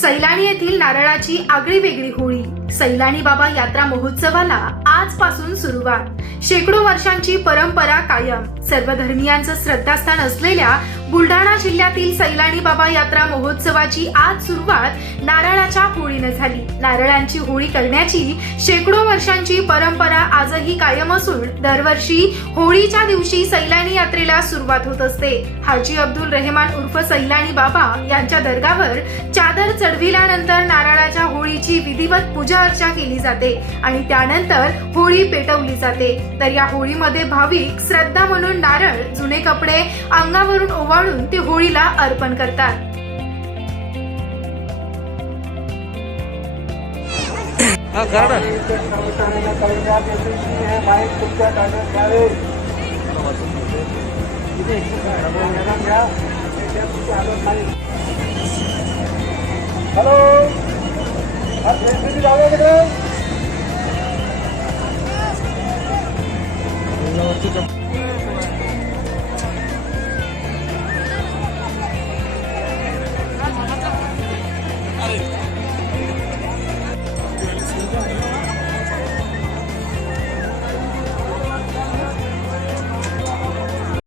सैलानी येथील नारळाची आगळी वेगळी होळी सैलानी बाबा यात्रा महोत्सवाला आजपासून सुरुवात। शेकडो वर्षांची परंपरा कायम। सर्व धर्मियांचं श्रद्धास्थान असलेल्या बुलढाणा जिल्ह्यातील सैलानी बाबा यात्रा महोत्सवाची आज सुरुवात नारळाच्या होळीने झाली। नारळांची होळी करण्याची शेकडो वर्षांची परंपरा आजही कायम असून दरवर्षी होळीच्या दिवशी सैलानी यात्रेला सुरुवात होत असते। हाजी अब्दुल रहमान उर्फ सैलानी बाबा यांच्या दरगावर चादर चढविल्यानंतर नारळाच्या होळीची विधिवत पूजा अर्चा केली जाते आणि त्यानंतर होळी पेटवली जाते। तर या होळीमध्ये भाविक श्रद्धा म्हणून नारळ, जुने कपडे अंगावरून ओवाळून ते होळीला अर्पण करतात। हॅलो